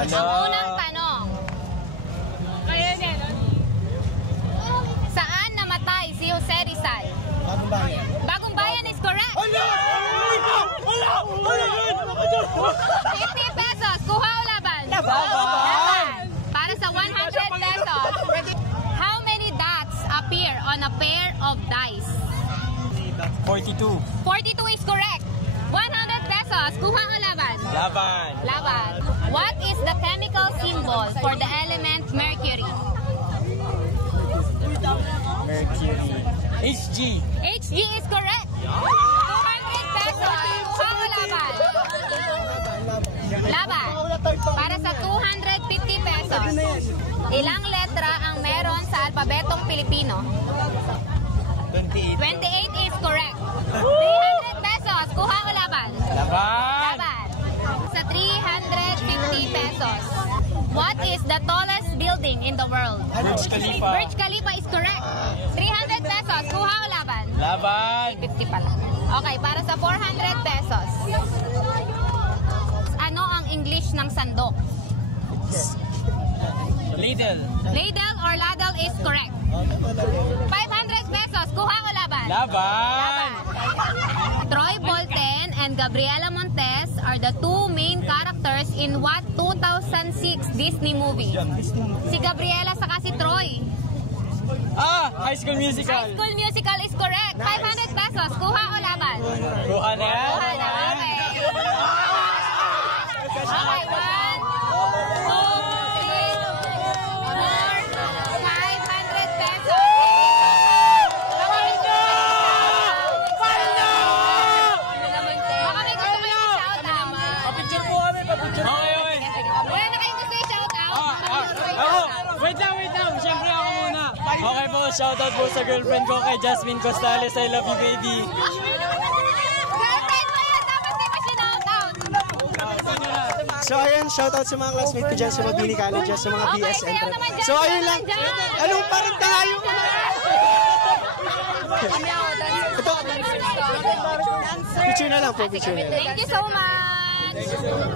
Ang unang tanong. Saan namatay si Jose Rizal? Bagong Bayan. Bagong Bayan is correct. 50 pesos. Kuha o laban? Laban. Para sa 100 pesos. How many dots appear on a pair of dice? 42. 42 is correct. 100 pesos. Kuha o laban? Laban. Laban. What is the chemical symbol for the element mercury? Mercury. HG. HG is correct. 200 pesos. Kuha o laban? Laban. Para sa 250 pesos. Ilang letra ang meron sa alpabetong Pilipino? 28. 28 is correct. 300 pesos. Kuha o laban? Laban. Laban. Sa 350 pesos. What is the tallest building in the world? Burj Khalifa. Burj Khalifa is correct. 300 pesos. Kuha o laban? Laban. 50 pala. Okay, para sa 400 pesos. Ano ang English ng sandok? Ladle. Ladle or ladle is correct. 500 pesos. Kuha o laban? Laban. Troy Bolton and Gabriela Montez are the two main characters in what 2006 Disney movie? Si Gabriela saka si Troy. High School Musical. High School Musical is correct. 500 pesos. Kuha o laban? Kuha na yan. Kuha na. Okay. Okay, 1, 2, 3, 4, 500 pesos. Baka may gusto kayo shout out. Pa-picture po kami. Pa-picture po kami. Wala na kayong gusto i-shout out? Wait lang. Siyempre ako muna. Okay po, shoutout po sa girlfriend ko kay Jasmine Costales. I love you, baby. Girlfriend mo yun, dapat di pa shout out. So ayun, shoutout sa mga classmates ko dyan sa Mabini College, sa mga Okay, BS sayo entrance. naman dyan, So sayo ayun lang. naman dyan. Anong parang tayo? Ito, picture na lang po, picture na lang. Thank you so much.